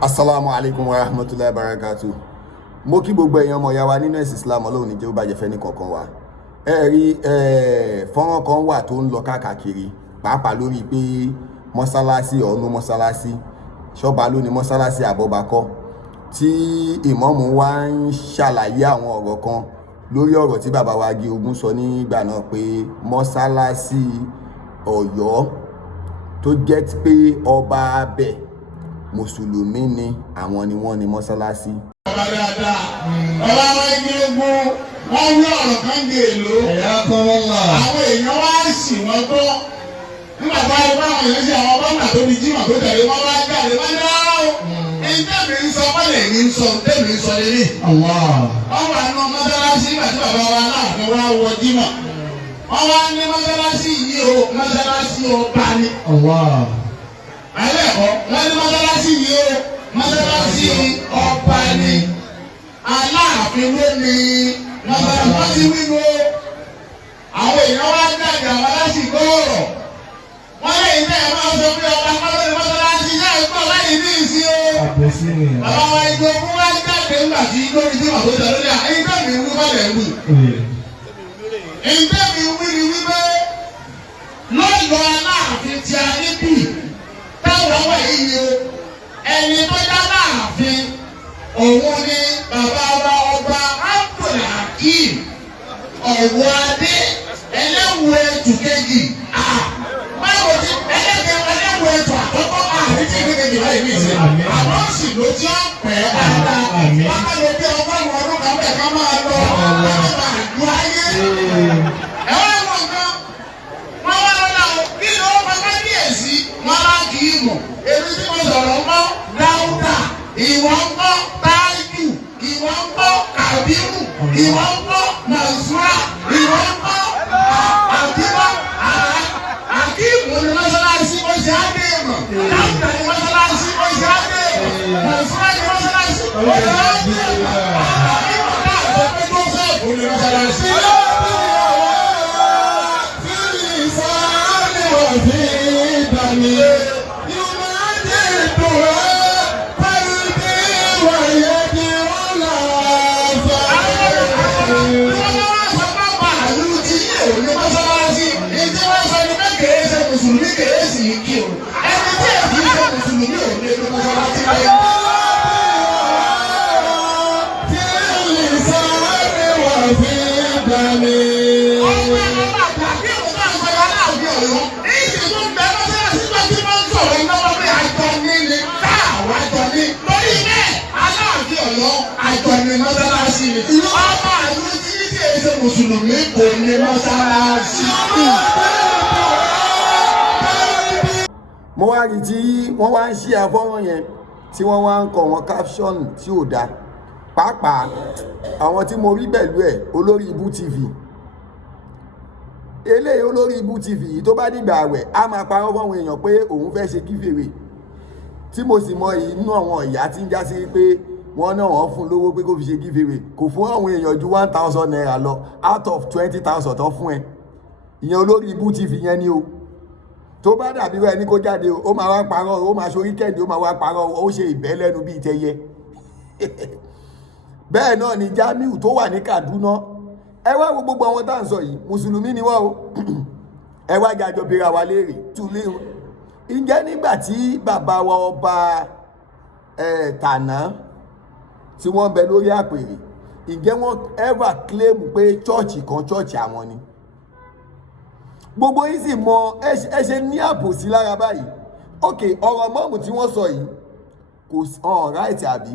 Assalamu alaikum wa rahmatullahi wa barakatuh. Mo kí gbogbo èèyàn ọmọ ìyá wa nínú ẹ̀sìn Islam Ọlọ́run ní jẹ́ ó bàjẹ́ fẹ́ ní kọ̀ọ̀kan wa. Ẹ rí fọ́nrán kan wà tó ń lọ káàkiri pàápàá lórí pé mọ́sálásí ọ̀nù mọ́sálásí ṣọ́ba ló ní mọ́sálásí àbọ̀bakọ́ tí Imam wá ń ṣàlàyé àwọn ọ̀rọ̀ kan lórí ọ̀rọ̀ tí bàbá wa gé ogun sọ nígbà náà pé mọ́sálásí Ọ̀yọ́ tó jẹ́ pé ọba abẹ Musulumi ni àwọn ni wọ́n ní mọ́sálásí. Ọba dáadáa, ọba wọn gbé ogun, wọ́n wí ọ̀rọ̀ kan dé èlò. Ẹ̀yà kan wọ́n wà. Àwọn èèyàn wá sì wọ́n gbọ́. Nígbà tá a rí báwọn èèyàn ṣe àwọn bọ́ọ̀nà tó di jímọ̀ tó tẹ̀lé wọ́n bá jáde wọ́n ní ọ́. Èyí tẹ̀mí ń sọ pẹ́lẹ̀ ní ń sọ tẹ̀mí ń sọ lélẹ̀. Wọ́n wà nù mọ́sálásí nígbà tí bàbá wa láàfin wá wọ jímọ̀. Wọ́n wá ní mọ́sálásí yìí o, mọ́sálásí ọba ni. Àlẹ́kọ̀ọ́ wọ́n ní mọ́sálásí yìí o, mọ́sálásí ọba ni. Aláàfin ló ní mọ́sálásí wíwo. Àwọn èèyàn wá dàgbà mọ́sálásí gbọ́ọ̀rọ̀. Wọ́n lè ní ẹ̀ máa sọ pé ọba mọ́sálásí náà gbọ́ láyé ní ìsí o. Bàbá wa ìgbò fún wa jáde nígbà tí lórí tí wà tó jà lórí à. Ẹyin tẹ́mi ń wí bọ́lẹ̀ ń wì. Ẹyin tẹ́mi ń wí ni wípé lọ́yọ̀ Aláàfin tí a níbí. Táwọn wà yìí ni o, ẹni tó já láàfin, òun ni bàbá wa ọba Abdulhakeem ọ̀wọ́ adé ẹlẹ́wù ẹ̀tù kejì. Báwo ni ẹlẹ́wù ẹ̀tù àkọ́kọ́ àríkè kékeré láì ní ìsìn? Àwọn sì ló tí ó pẹ́ dáadáa. Wọ́n bá lè bí ọgọ́rùn-ún ọdún kan bẹ̀ ká máa lọ láti máa ju ayé. Ẹ wá wọ nǹkan, wọ́n wá lọ́la kí ló ń bá kíyèsí. Wọ́n bá kì í mọ̀, èmi tí mo sọ̀rọ̀ mọ́ Dáúdà, ìwọ ń gbọ́ Táíjù, ìwọ ń gbọ́ Kàbírù, ìwọ ń gbọ́ Mọ̀súrà, ìwọ ń gbọ́ Àbíbọ́, Àkíìmù ní mọ́sálásí ó ṣe á dé mọ̀, Dáúdà ní mọ́sálásí ó ṣe á dé mọ̀, Mọ̀súrà ní mọ́sálásí ó ṣe á dé mọ̀, Àbíbọ́ náà sọ pé tó fẹ́ òun ní mọ́sálásí. Musulumi kèé sì kí o. Ẹni tí èyí ṣe Musulumi ò lè lo mọ́sálásí láyé. Tí ìsáré wà fi dání. Ọ̀pọ̀ ẹ̀rọ bàtà kí òun náà sọ yọ aláàbí ọ̀yọ́. Èyí sì tún bẹ mọ́sálásí tó ti máa ń sọ̀rọ̀ iná wọn pé àjọ ní ni táàwọ̀ àjọ ní. Torí bẹ́ẹ̀ aláàbí ọ̀yọ́ àjọ ní mọ́sálásí ni. Ọmọ àlú tí èyí ṣe Musulumi kò ní mọ́sálásí. Mo wá rí tí wọ́n wá ń ṣí àfọ́rán yẹn tí wọ́n wá ń kọ wọn caption tí ò dáa pàápàá àwọn tí mo rí pẹ̀lú ẹ̀ olórí Ibu TV eléyìí olórí Ibu TV yìí tó bá dìgbà àwẹ̀ á máa parọ́ fọ́wọn èèyàn pé òun fẹ́ ṣe kífèrè tí mo sì mọ inú àwọn ìyá tí ń já sí pé wọ́n náà wọ́n fún lówó pé kó fi ṣe kífèrè kò fún àwọn èèyàn ju 1,000 naira lọ out of 20,000 tó fún ẹ ìyẹn olórí Ibu TV yẹn ni o tó bá dàbí rẹ ní kó jáde ó máa wá parọ́ ó máa ṣorí kẹ́ndì ó máa wá parọ́ ó ṣe ìbẹ́ lẹ́nu bíi tẹyẹ bẹ́ẹ̀ náà ni Jamiu tó wà ní Kaduna ẹ wá wo gbogbo àwọn tá à ń sọ yìí Musulumi ni wọ́n o ẹ wá jàjọ bíra wa léèrè túlé o ǹjẹ́ nígbà tí bàbá wa ọba Tànà tí wọ́n bẹ lórí àpèrè ǹjẹ́ wọ́n ever claim pé chọ́ọ̀chì kan chọ́ọ̀chì àwọn ni gbogbo yìí sì mọ ẹ ṣe ní àbòsí lára báyìí ok ọ̀rọ̀ mọ́ọ̀mù tí wọ́n sọ yìí kò hàn ráìtì àbí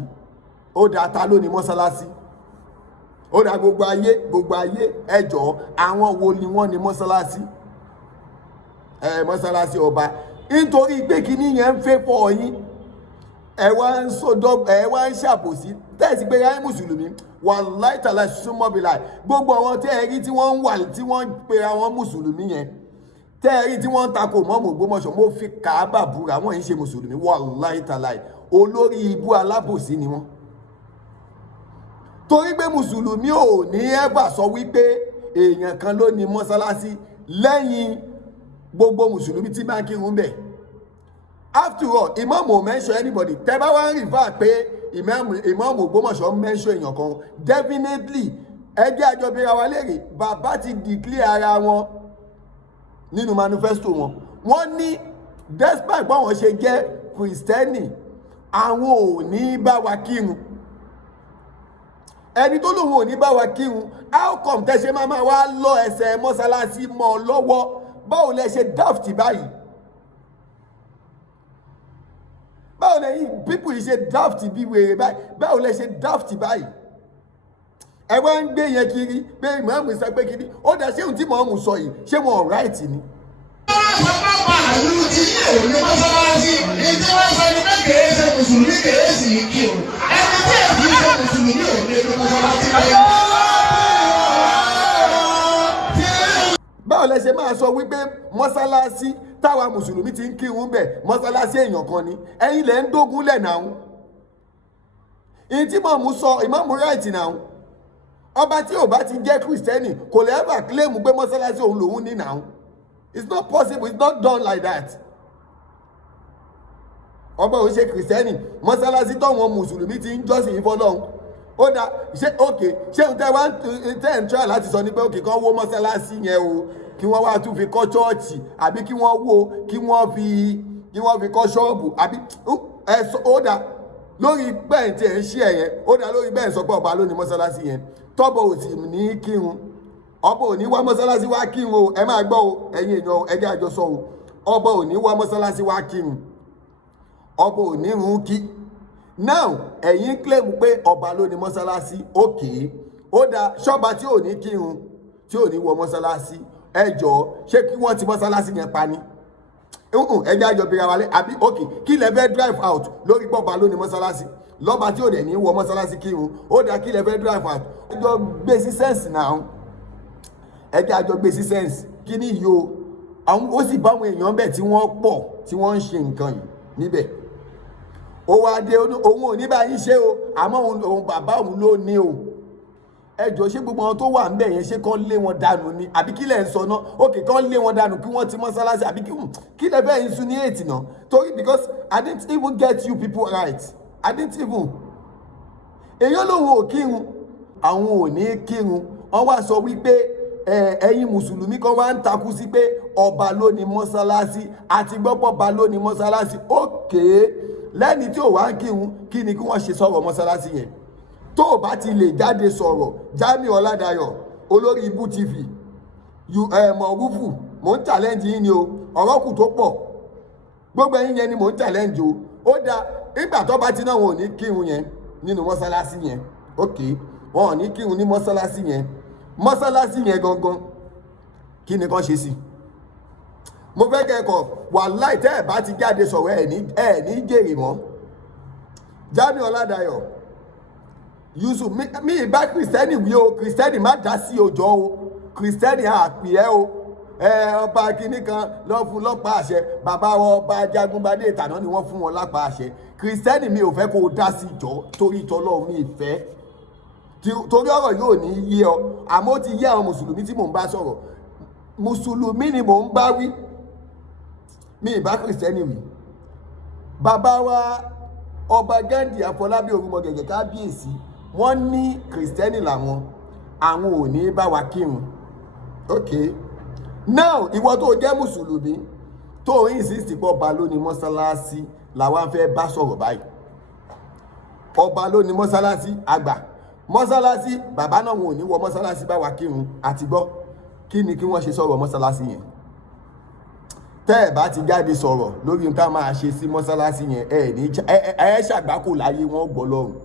ó dá ta ló ní mọ́sálásí ó dá gbogbo ayé ẹjọ́ àwọn wo ni wọ́n ní mọ́sálásí mọ́sálásí ọba nítorí pé kíní yẹn ń fẹ́ pọ̀ yín ẹ wá ń ṣàbòsí tẹ́sí pé ráyé Mùsùlùmí wàláì tàlà súnmọ́ bí láì gbogbo àwọn tẹ́ ẹ rí tí wọ́n ń wà tí wọ́n ń pe àwọn Mùsùlùmí yẹn tẹ́ ẹ rí tí wọ́n ń takò mọ́mù Ògbómọ̀ṣọ́ mo fi Káàbà búra wọ́n ń ṣe Mùsùlùmí wàláì tàlà olórí ibú alábòsí ni wọ́n torí pé Mùsùlùmí ò ní ẹ́bà sọ wípé èèyàn kan ló ní mọ́sálásí lẹ́yìn gbogbo Mùsùlùmí tí bá ń kírun bẹ̀ after all Imam ò mention anybody tẹ́ bá wá ń refer pé Imam Ogbomọṣọ mention èèyàn kan definitely ẹjẹ́ àjọbíra wa léèrè bàbá ti declare ara wọn nínú manifesto wọn wọ́n ní despite báwọn ṣe jẹ́ Kristẹni àwọn ò ní bá wa kírun ẹni tó lòun ò ní bá wa kírun how come tẹ́ ṣe máa wá lọ ẹsẹ̀ mọ́sálásí mọ́ ọ lọ́wọ́ báwo lẹ ṣe daft báyìí báwo lẹ yìí people yìí ṣe daft bí wèrè báyìí báwo lẹ ṣe daft báyìí ẹ wá ń gbé yẹn kiri pé Imam sọ pé kiri ó dá ṣé ohun tí Imam sọ yìí ṣé wọn right ni. Àlù ti yé òní mọ́sálásí ìdí wọ́n sọ ní pé kèé ṣe mùsùlùmí kèé sì í kí o ẹni tí èyí ṣe mùsùlùmí òní ẹni mọ́sálásí lẹ́yìn. báwo lẹ ṣe máa sọ wípé mọ́sálásí táwa mùsùlùmí ti ń kírun bẹ̀ mọ́sálásí èèyàn kan ni ẹ̀yin lẹ ń dógun lẹ̀ náà ìyí tí Imam sọ Imam right náà ọba tí ò bá ti jẹ́ Kristẹni kò lè ever claim pé mọ́sálásí òun lòun ní náà. It's not possible. It's not done like that. ọba ò ṣe Kristẹni mọ́sálásí tọ́wọn mùsùlùmí ti ń jọ́sìn ìfọlọ́hún ó dá ṣé òkè ṣé tẹ́ wá tẹ́ ń try láti sọ ní pé òkè kan wó mọ́sálásí yẹn o kí wọ́n wá tún fi kọ́ chọ́ọ̀chì àbí kí wọ́n wó kí wọ́n fi kọ́ ṣọ́ọ̀bù àbí ó dá lórí bẹ́ẹ̀ tí ẹ̀ ń ṣí ẹ̀ yẹn ó dá lórí bẹ́ẹ̀ sọ pé ọba ló ní mọ́sálásí yẹn tọ́bọ̀ ò sì ní kírun ọba ò ní wá mọ́sálásí wá kírun o ẹ máa gbọ́ o ẹ̀yin èèyàn ẹjẹ́ àjọsọ o ọba ò ní wá mọ́sálásí wá kírun ọba ò ní run kí now ẹ̀yin claim pé ọba ló ní mọ́sálásí òkè ó dá ṣọ́ba tí ò ní kírun tí ò ní wọ mọ́sálásí ẹ jọ̀ọ́ ṣé kí wọ́n ti mọ́sálásí yẹn pa ni ẹjẹ́ àjọ bíra wálé àbí òkè kí lẹ fẹ́ drive out lórí pọ́ba ló ní mọ́sálásí lọ́ba tí ò dẹ̀ ní wọ mọ́sálásí kírun ó dá kí lẹ fẹ́ drive out ẹjọ́ gbé sí sẹ́ǹsì náà ẹjẹ́ àjọ gbé sí sẹ́ǹsì kí ni yìí o àwọn ó sì báwọn èèyàn bẹ̀ tí wọ́n pọ̀ tí wọ́n ń ṣe nǹkan yìí níbẹ̀ ó wá dé òun ò ní bá yín ṣe o àmọ́ òun bàbá òun ló ní o ẹjọ́ ṣé gbogbo wọn tó wà ń bẹ̀ yẹn ṣé kán lé wọn dànù ni àbí kí lẹ̀ ń sọ náà òkè kán lé wọn dànù kí wọ́n ti mọ́sálásí àbí kí lẹ̀ fẹ́ insinuate náà torí because I didn't even get you people right I didn't even èèyàn lòun ò kírun àwọn ò ní kírun wọ́n wá sọ wípé ẹ̀yin mùsùlùmí kan wá ń takú sí pé ọba ló ní mọ́sálásí àti gbọ́pọ̀ ọba ló ní mọ́sálásí òkè lẹ́ni tí ò wá ń kírun kí ni kí wọ́n ṣe sọ̀rọ̀ mọ́sálásí yẹn tó o bá ti lè jáde sọ̀rọ̀ Jamiu Ọládayọ̀ olórí Ibu TV mọ̀rúfù mò ń challenge yín ni o ọ̀rọ̀ kù tó pọ̀ gbogbo ẹ̀yin yẹn ni mò ń challenge o ó dá ìgbà tó bá ti náà wọn ò ní kírun yẹn nínú mọ́sálásí yẹn òkè wọn ò ní kírun ní mọ́sálásí yẹn gangan kí ni kán ṣe sí mo fẹ́ kẹ́kọ̀ọ́ wàláì tẹ́ ẹ̀ bá ti jáde sọ̀rọ̀ ẹ̀ ní jèrè mọ́ Jamiu Ọládayọ̀ Yusuf mi ìbá Kristẹni wí o Kristẹni má dá sí òjò o Kristẹni àpì ẹ o ọba kìíní kan lọ fún lọ́pàá àṣẹ bàbá ọba Jagungbadé ìtàná ni wọ́n fún wọn lápá àṣẹ Kristẹni mi ò fẹ́ kó o dá sí ìjọ torí ìtọ́lọ́ mi ìfẹ́ torí ọ̀rọ̀ yóò ní yé ọ àmọ́ ó ti yé àwọn mùsùlùmí tí mò ń bá sọ̀rọ̀ mùsùlùmí ni mò ń bá wí mi ìbá Kristẹni wí bàbá wa ọba Gandhi Afọlábí Orúmọgẹ̀gẹ̀ kábíyèsí wọ́n ní Kristẹni làwọn àwọn ò ní bá wa kírun ok now ìwọ tó jẹ́ mùsùlùmí tó ń insist pé ọba ló ní mọ́sálásí làwọn fẹ́ bá sọ̀rọ̀ báyìí ọba ló ní mọ́sálásí àgbà mọ́sálásí bàbá náà wọn ò ní wọ mọ́sálásí bá wa kírun àti gbọ́ kí ni kí wọ́n ṣe sọ̀rọ̀ mọ́sálásí yẹn tẹ́ ẹ̀ bá ti jáde sọ̀rọ̀ lórí nǹkan máa ṣe sí mọ́sálásí yẹn ẹ ṣàgbákò láyé wọn gbọ́ lọ́rùn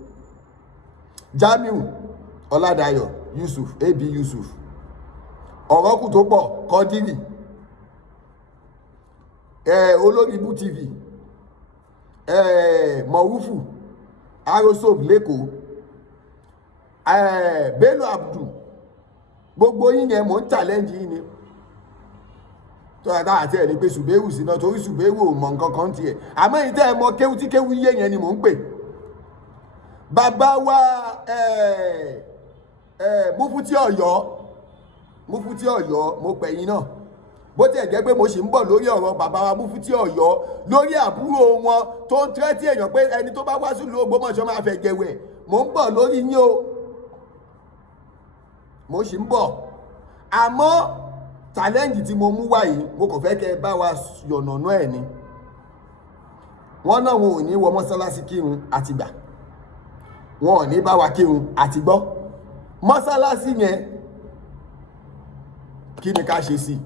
Jamiu Ọládayọ̀ Yusuf ab Yusuf ọ̀rọ̀ kù tó pọ̀ Kọ́dírì olórí Ibu TV mọ̀rúfù arosob lẹ́kọ̀ọ́ Bello Abdul gbogbo yín yẹn mò ń challenge yín ni tó yàtọ̀ àti ẹ̀ ní pé ṣùgbẹ́rù sí náà torí ṣùgbẹ́rù ò mọ̀ nǹkan kan tiẹ̀ àmọ́ ìtẹ́ ẹ̀ mọ kéwú tí kéwú yé yẹn ni mò ń pè bàbá wa Mufti Ọ̀yọ́ mo pè yín náà bó tiẹ̀ jẹ́ pé mo sì ń bọ̀ lórí ọ̀rọ̀ bàbá wa Mufti Ọ̀yọ́ lórí àbúrò wọn tó ń tẹ́tí èèyàn pé ẹni tó bá wá sílùú Ògbómọ̀ṣọ́ máa fẹ́ jẹ̀wẹ̀. Mo ń bọ̀ lórí yín o, mo sì ń bọ̀. Àmọ́ challenge tí mo mú wá yìí mo kò fẹ́ kẹ́ ẹ bá wa yọ̀nàná ẹ̀ ni. Wọ́n náà wọn ò ní wọ mọ́sálásí kírun àtìgbà, wọn ò ní bá wa kírun àtìgbọ́. Mọ́sálásí yẹn kí ni ká ṣe sí?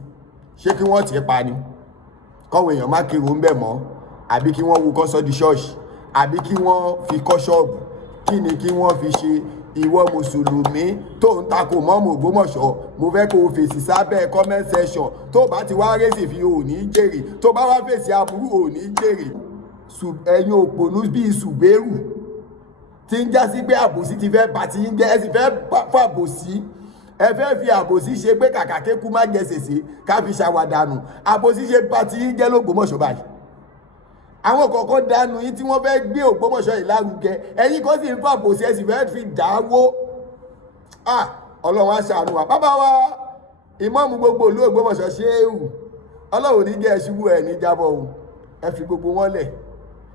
Ṣé kí wọ́n tì í pa ni kọ́wọ́ èèyàn má kírun ń bẹ̀ mọ́, àbí kí wọ́n wú kọ́ sọ́ di ṣọ́ọ̀ṣì, àbí kí wọ́n fi kọ́ ṣọ́ọ̀bù? Kí ni kí wọ́n fi ṣe? Ìwọ mùsùlùmí tó ń takò mọ́mù Ògbómọ̀ṣọ́, mo fẹ́ kó o fèsì sábẹ́ comment section. Tó bá ti wá rèsì fi ò ní jèrè, tó bá wá fèsì aburú ò ní jèrè. Ẹ̀yin òpònú bíi ṣùgbẹ́rù tí ń já sí pé àbòsí ti fẹ́ bá ti ń jẹ́, ẹ sì fẹ́ fàbòsí, ẹ fẹ́ fi àbòsí ṣe pé kàkà kékú má jẹ sèse ká fi ṣàwàdànù. Àbòsí ṣe bá ti ń jẹ́ l'Ògbómọ̀ṣọ́ báyìí. Àwọn kọ̀ọ̀kan dànù yín tí wọ́n fẹ́ gbé Ògbómọ̀ṣọ́ yìí lárugẹ, ẹ̀yin kan sì ń fàbòsí, ẹ sì fẹ́ fi dáwó. Ọlọ́run á ṣàánú wa. Bàbá wa ìmáàmù gbogbo ìlú Ògbómọ̀ṣọ́ Ṣéhù, Ọlọ́run ní jẹ́ ẹ ṣubú ẹ̀ ní jábọ̀ o, ẹ fi gbogbo wọn lẹ̀.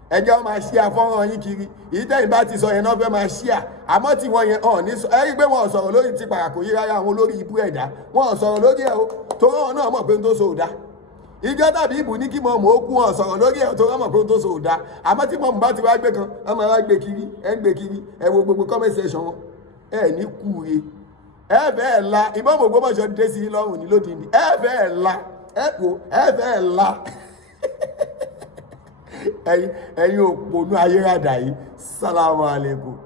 Ẹ jẹ́ wọ́n máa ṣí afọ́nrán yín kiri, èyí tẹ́yìn bá ti sọ yẹn náà fẹ́ máa ṣí à, àmọ́ tí wọ́n yẹn hàn ní sọ. Ẹ rí pé wọ́n sọ̀rọ̀ lórí ti pàràkò yí rárá, àwọn olórí ibú ẹ̀dá wọ́n sọ̀rọ̀ lórí ẹ̀ o, tó rán náà mọ̀ pé ń tó so òdá. Ìjọ tàbí ìbù ní kí mọ̀mù ó kú wọn sọ̀rọ̀ lórí ẹ̀ tó rán mọ̀ pé ń tó so òdá. Àmọ́ tí mọ̀mù bá ti wá gbé kan, ọmọ ẹ wá gbé kiri, ẹ ń gbé kiri, ẹ wo gbogbo comment section wọn, ẹ ní kúre. Ẹ fẹ́ la Ìmáàmù Ògbómọ̀ṣọ́ dé sí lọ́rùn ní lódìdí, ẹ fẹ́ la, ẹ fẹ́ la. Ẹ̀yin òpònú ayérádà yìí, Salamu alaikum.